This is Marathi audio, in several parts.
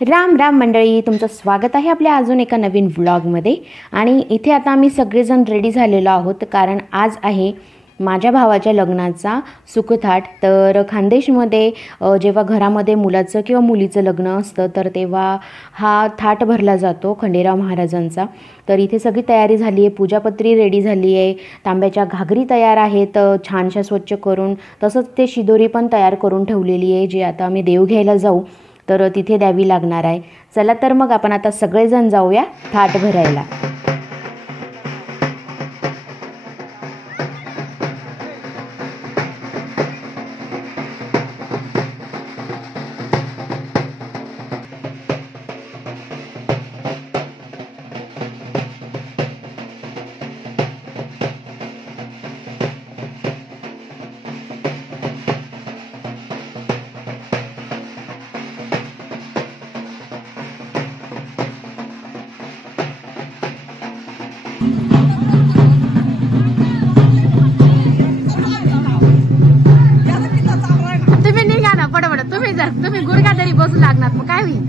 राम राम मंडळी, तुमचं स्वागत आहे आपल्या अजून एका नवीन व्लॉगमध्ये। आणि इथे आता आम्ही सगळेजण रेडी झालेलो आहोत, कारण आज आहे माझ्या भावाच्या लग्नाचा सुखथाट। तर खानदेशमध्ये जेव्हा घरामध्ये मुलाचं किंवा मुलीचं लग्न असतं तर तेव्हा हा थाट भरला जातो खंडेराव महाराजांचा। तर इथे सगळी तयारी झाली आहे, पूजापत्री रेडी झाली आहे, तांब्याच्या घागरी तयार आहेत छानशा स्वच्छ करून, तसंच ते शिदोरी पण तयार करून ठेवलेली आहे, जी आता आम्ही देव घ्यायला जाऊ तर तिथे द्यावी लागणार आहे। चला तर मग आपण आता सगळेजण जाऊया थाट भरायला। तुम्ही गुडघा तरी बसू लागणार, मग काय होईल।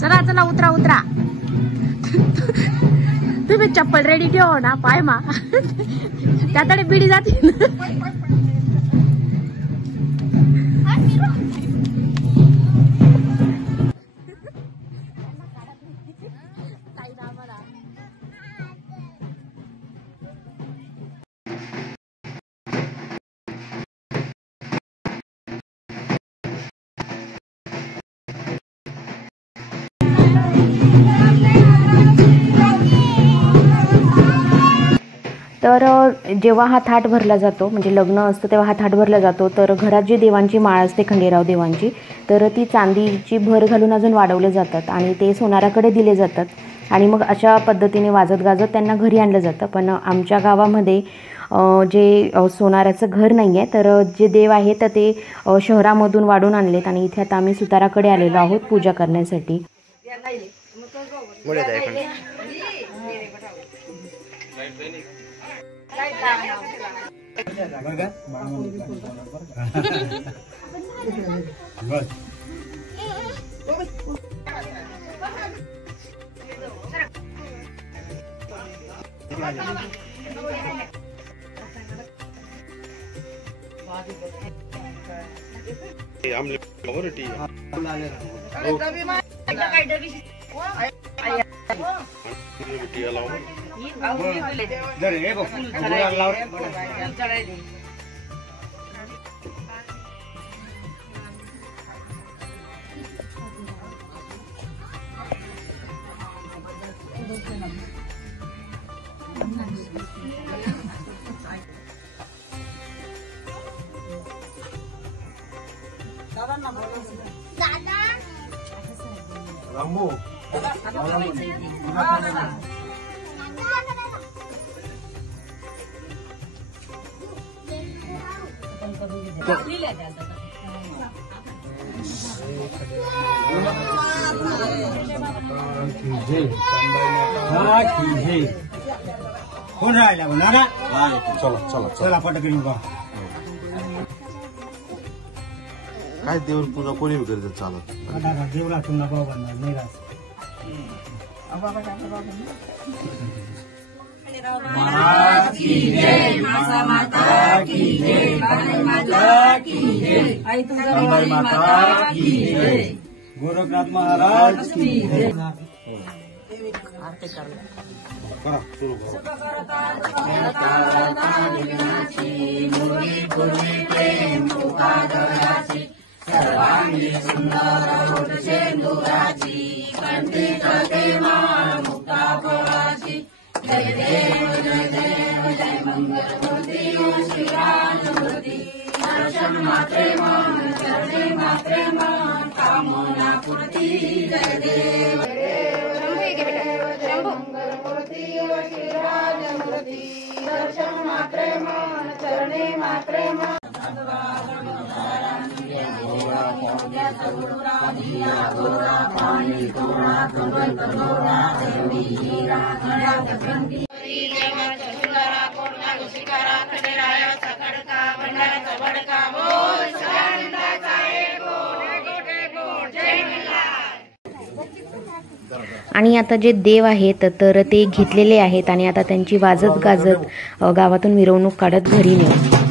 चला चला उतरा उतरा, तुम्ही चप्पल रेडी ठेवा ना, पाय मा त्यातडे बिडी जाते। तर जेव्हा हा थाट भरला जातो, म्हणजे लग्न असतं तेव्हा हा थाट भरला जातो, तर घरात जी देवांची माळ असते खंडेराव देवांची, तर ती चांदीची भर घालून अजून वाढवले जातात आणि ते सोनाराकडे दिले जातात आणि मग अशा पद्धतीने वाजत गाजत त्यांना घरी आणलं जातं। पण आमच्या गावामध्ये जे सोनाराचं घर नाही आहे, तर जे देव आहेत तर ते शहरामधून वाढून आणलेत आणि इथे आता आम्ही सुताराकडे आलेलो आहोत पूजा करण्यासाठी। रामू कोण राहिला म्हणा ना, चला चला चला पटकन बा। काय देऊन पूजा कोणी करत चालत देवला तुला बाबा नाही राहत महाराज की जय, माता माता की जय, बाई माता की जय, अंबाई माता की जय, गोरखनाथ महाराज की जय. करा सुरू आणि आता जे देव आहेत तर ते घेतलेले आहेत आणि आता त्यांची वाजत गाजत गावातून मिरवणूक काढत घरी नेऊ.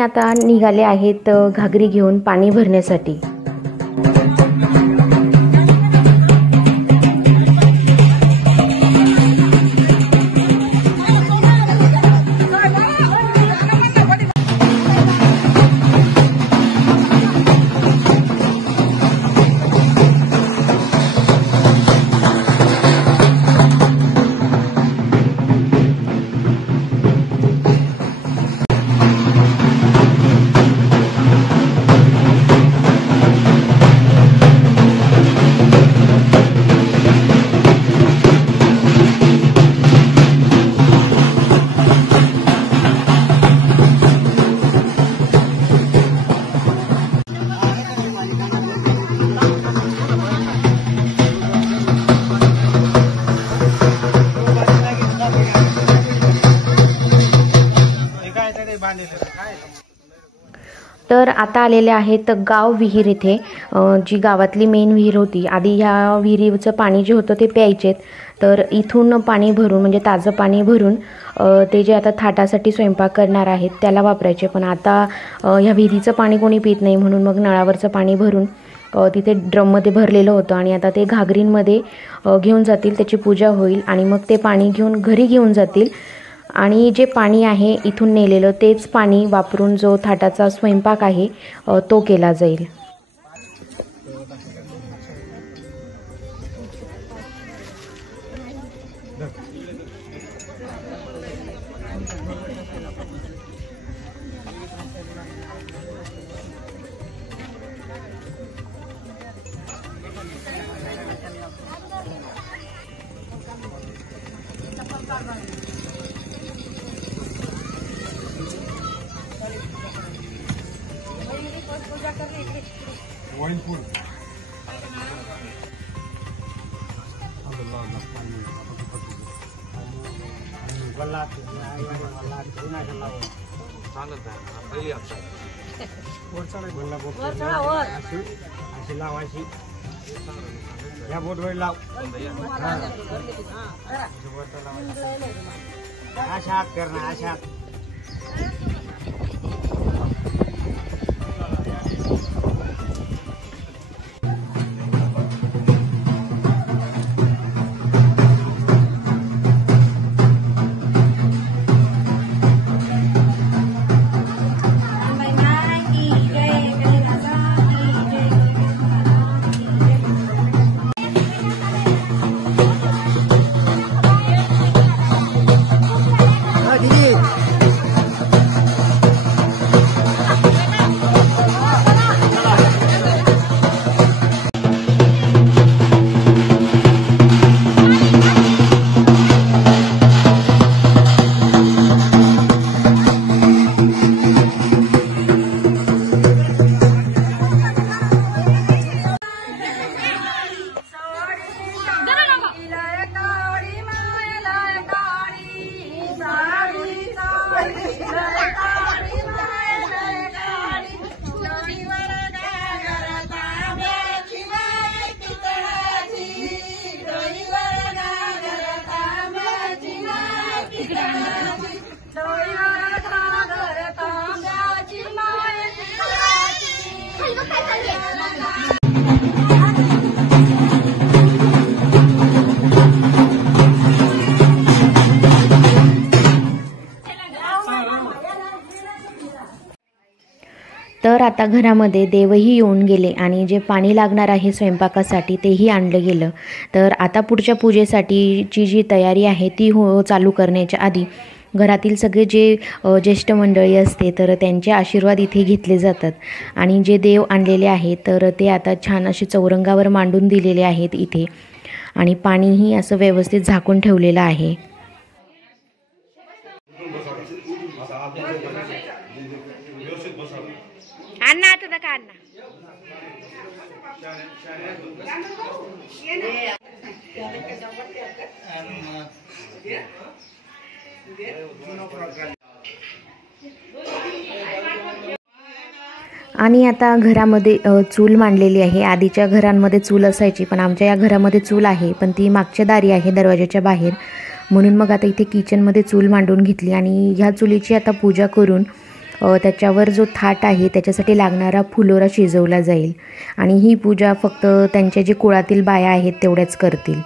आता निघाले आहेत घागरी घेऊन पाणी भरण्यासाठी. तर आता आलेले आहेत गाव विहीर इथे, जी गावातली मेन विहीर होती. आधी ह्या विहिरीचं पाणी जे होतं ते प्यायचेत, तर इथून पाणी भरून म्हणजे ताजं पाणी भरून ते जे आता थाटासाठी स्वयंपाक करणार आहेत त्याला वापरायचे. पण आता ह्या विहिरीचं पाणी कोणी पित नाही, म्हणून मग नळावरचं पाणी भरून तिथे ड्रममध्ये भरलेलं होतं आणि आता ते घागरींमध्ये घेऊन जातील, त्याची पूजा होईल आणि मग ते पाणी घेऊन घरी घेऊन जातील. आणि जे पाणी आहे इथून नेलेलं तेच पाणी वापरून जो थाटाचा स्वयंपाक आहे तो केला जाईल. तर आता घरामध्ये देवही येऊन गेले आणि जे पाणी लागणार आहे स्वयंपाकासाठी तेही आणलं गेलं. तर आता पुढच्या पूजेसाठीची जी तयारी आहे ती चालू करण्याच्या आधी घरातील सगळे जे ज्येष्ठ मंडळी असते तर त्यांचे आशीर्वाद इथे घेतले जातात. आणि जे देव आणलेले आहेत तर ते आता छान असे चौरंगावर मांडून दिलेले आहेत इथे, आणि पाणीही असं व्यवस्थित झाकून ठेवलेलं आहे. अण्णा आता नका अण्णा. आणि आता घरामध्ये चूल मांडलेली आहे. आधीच्या घरांमध्ये चूल असायची, पण आमच्या या घरामध्ये चूल आहे, पण ती मागच्या दारी आहे दरवाजाच्या बाहेर. म्हणून मग आता इथे किचनमध्ये चूल मांडून घेतली आणि ह्या चुलीची आता पूजा करून त्याच्यावर जो थाट आहे त्याच्यासाठी लागणारा फुलोरा शिजवला जाईल आणि ही पूजा फक्त त्यांच्या जे कुळातील बाया आहेत तेवढ्याच करतील.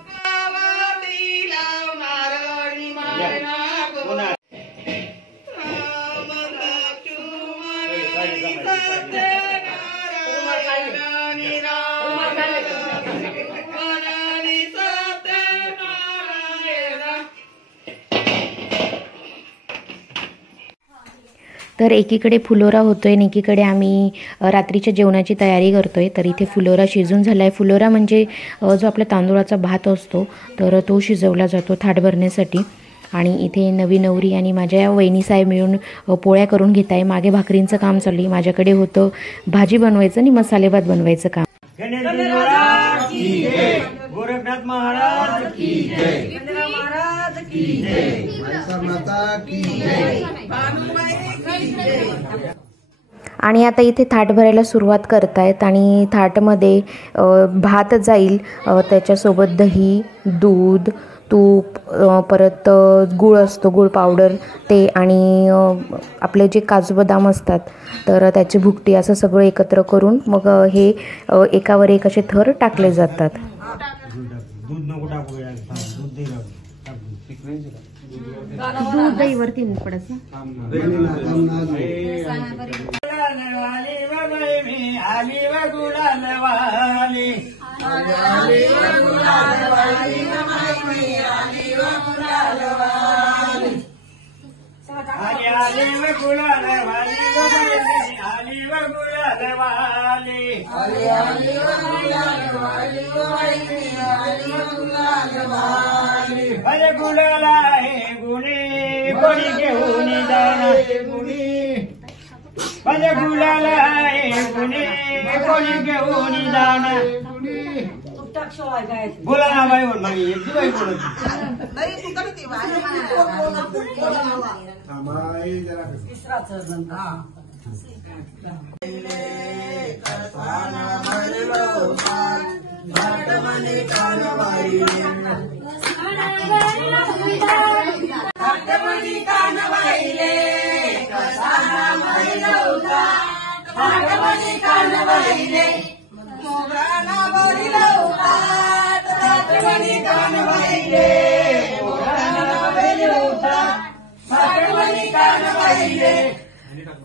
तर एकीकडे फुलोरा होतोय आणि एकीकडे आम्ही रात्रीच्या जेवणाची तयारी करतोय. तर इथे फुलोरा शिजून झाला आहे. फुलोरा म्हणजे जो आपला तांदूळाचा भात असतो तर तो शिजवला जातो थाट भरण्यासाठी. आणि इथे नवी नवरी आणि माझ्या वहिनीसाहेब मिळून पोळ्या करून घेत आहे. मागे भाकरींचं काम चालू आहे. माझ्याकडे होतं भाजी बनवायचं आणि मसाले भात बनवायचं काम. गोरखनाथ महाराज की जय, महाराज की जय, माता की जय. आणि आता इथे थाट भरायला सुरुवात करतायत आणि थाटमध्ये भात जाईल, त्याच्यासोबत दही, दूध, तूप, परत गूळ असतो, गूळ पावडर ते, आणि आपले जे काजू बदाम असतात तर त्याची भुकटी, असं सगळं एकत्र करून मग हे एकावर एक असे थर टाकले जातात. दूध नको टाकू, दूध दही वरती पडत आली व गुलाल वाली, आली व गुलाल वाली, आली व गुलाल वाली, अरे गुलाल आहे गुणी कोणी घेऊन जाणार, माझ्या गुलाल आहे गुणी कोणी घेऊन जाणार. बोला ना बाई, बोल बाई, एकटी बाई बोलत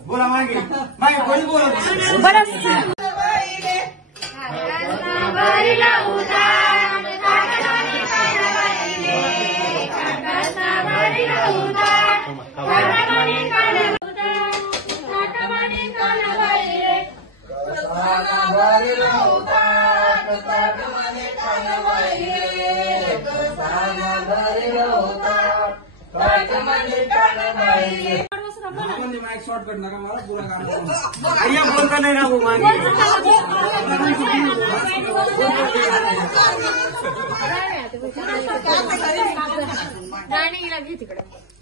बोला मागे मागे कोणी बोलत शॉर्टकट नका मला पुरा गाणं बोलता नाही ना वो मागे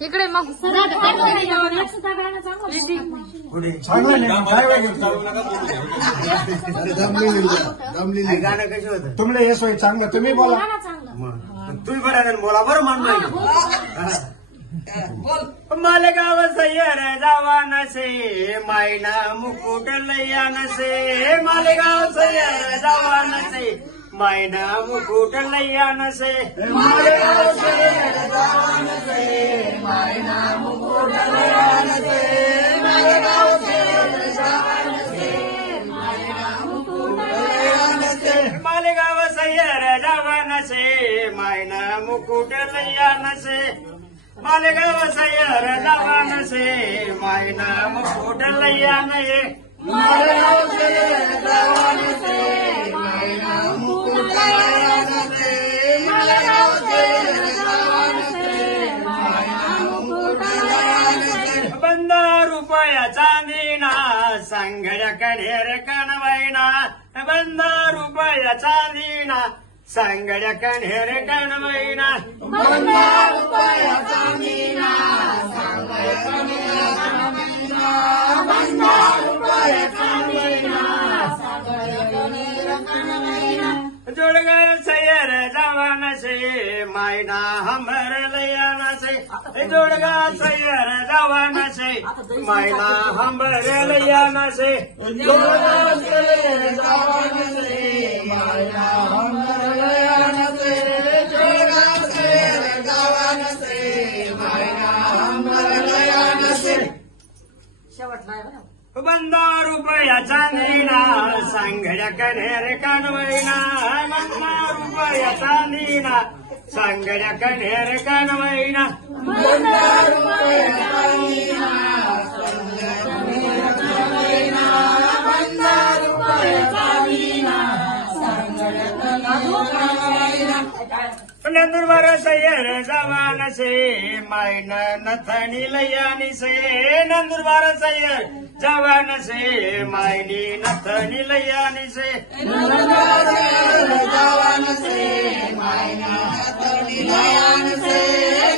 इकडे मग गाणं कसं होतं तुमले हे सोय चांगलं, तुम्ही बोला. तुम्ही बरं बोला बरं मान मालेगाव सैयर जावा नसे, मायना मुकुट लया नसे, मालेगाव सैयर जावा नसे, मायना मुकुट लया नसे, मालेगाव सैयर जावा नसे, मायना मुकुट लया नसे, मालेगाव सैयर जावा नसे, मायना मुकुट लया नसे, मालेगाव सैयर जावा नसे, मायना मुकुट लया नसे, मालेगाव सैयर जावा नसे, मायना मुकुट लया नये, मालेगाव सैयर जावा नसे, मायना मुकुट लया नसे, मालेगाव सैयर जावा नसे, मायना मुकुट लया नसे, बंदा रुपया चांदीना, सांगड्या कणेर कणवाईना, बंदा रुपया चांदीना, सांगड्या कणेर कणवाईना, बंदा रुपया चांदीना, सांगड्या कणेर कणवाईना, बंदा रुपया चांदीना, सांगड्या कणेर कणवाईना, जोडगा सैयर जावा नसे, मायना हमर लया नसे, जोडगा सैर जवानसे महिला हंबरेल यानसे जोडगा सैर जवानसे महिला हंबरेल यानसे जोडगा सैर जवानसे महिला हंबरेल यानसे बंदा रुपया चांदीना सांगड्या कनेर कानवैना बंदा रुपया चांदीना सांगड्या कनेर कानवैना बंदा रुपया चांदीना सांगड्या कनेर कानवैना बंदा रुपया चांदीना सांगड्या कनेर कानवैना नंदुरबार सैर जवानसे मायन नथनी लयानीसे नंदुरबार सैर जवानसे मायनी नथनी लयानीसे नंदुरबार सैर जवानसे मायन नथनी लयानीसे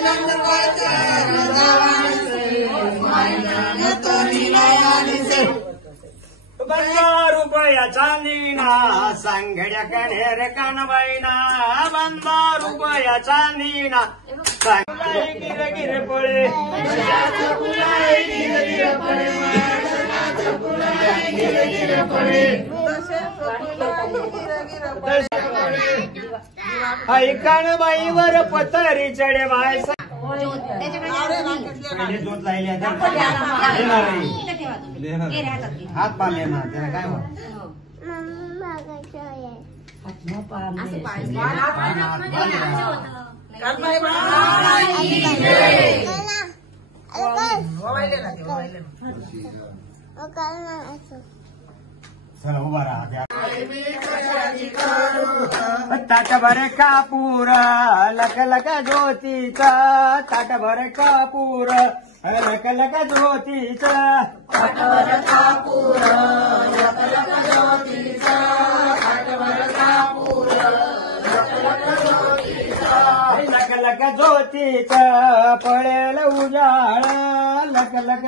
नंदुरबार सैर जवानसे मायन नथनी लयानीसे बंदा रुपया चांदीना सांगड्या कनेर कानवैना बंदा रुपया चांदीना सांगड्या गिर गिर पळे गिर गिर पळे गिर गिर पळे आई कानबाईवर पतरी चढे बाय जोत लायली हात पाले ना त्याला काय चला उभा राहा ताट भरे कापूर लक लक ज्योतीचा ताट भरे कापूर लक लक ज्योतीचा ताट भरे कापूर लक लक ज्योतीचा ताट भरे कापूर लक लक ज्योतीचा लक लक ज्योतीचा पडेल उजाळ लक लक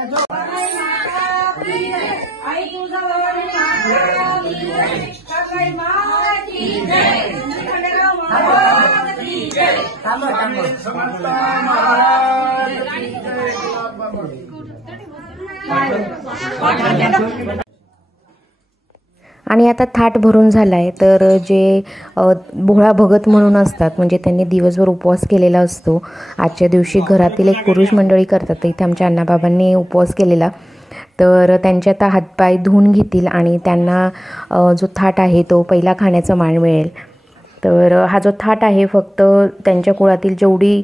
आई तुझा आणि आता थाट भरून झालाय तर जे भोळा भगत म्हणून असतात म्हणजे त्यांनी दिवसभर उपवास केलेला असतो। आजच्या दिवशी घरातील एक पुरुष मंडळी करतात, इथे आमच्या अण्णाबाबांनी उपवास केलेला, तर त्यांचे आता हातपाय धुवून घेतील आणि त्यांना जो थाट आहे तो पहिला खाण्याचा मान मिळेल। तर हा जो थाट आहे फक्त त्यांच्या कुळातील जेवढी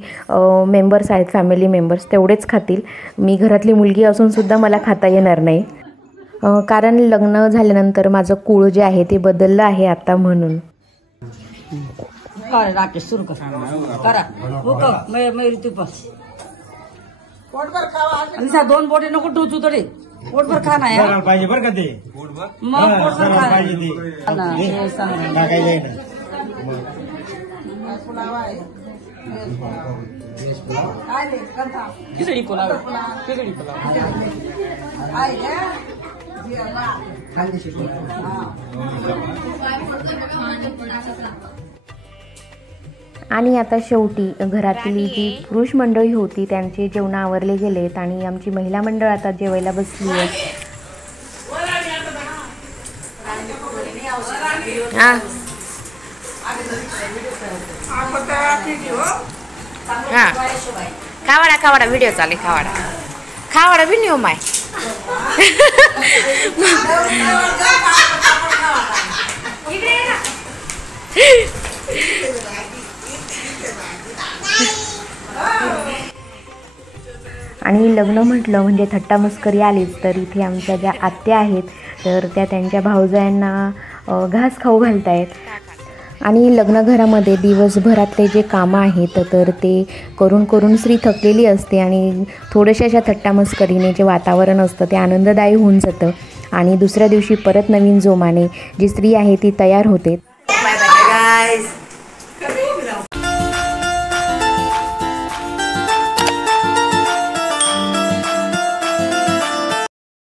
मेंबर्स आहेत फॅमिली मेंबर्स तेवढेच खातील। मी घरातली मुलगी असून सुद्धा मला खाता येणार नाही, कारण लग्न झाल्यानंतर माझं कुळ जे आहे ते बदललं आहे आता म्हणून। राकेश सुरू करा तुप पोटभर दोन बोटे नको टोचू तरी पोटभर खा ना यार पाहिजे बरं का ते मग पोटभर खा पाहिजे खिचडी पुलाव खिचडी आणि आता शेवटी घरातली जी पुरुष मंडळी होती त्यांचे जेवण आवरले गेलेत आणि आमची महिला मंडळ आता जेवायला बसली आहे। खावाडा खावाडा व्हिडिओ चालू खावाडा खावाडा बी नेऊ माय आणि लग्न म्हटलं म्हणजे थट्टा मस्करी आलीच, तर इथे आमच्या ज्या आत्या आहेत तर त्या त्यांच्या भावजायांना घास खाऊ घालतायत। आणि लग्नघरामध्ये दिवसभरातले जे कामं आहेत तर ते करून करून स्त्री थकलेली असते आणि थोड्याशा अशा थट्टा मस्करीने जे वातावरण असतं ते आनंददायी होऊन जातं आणि दुसऱ्या दिवशी परत नवीन जोमाने जी स्त्री आहे ती तयार होते। Bye bye guys.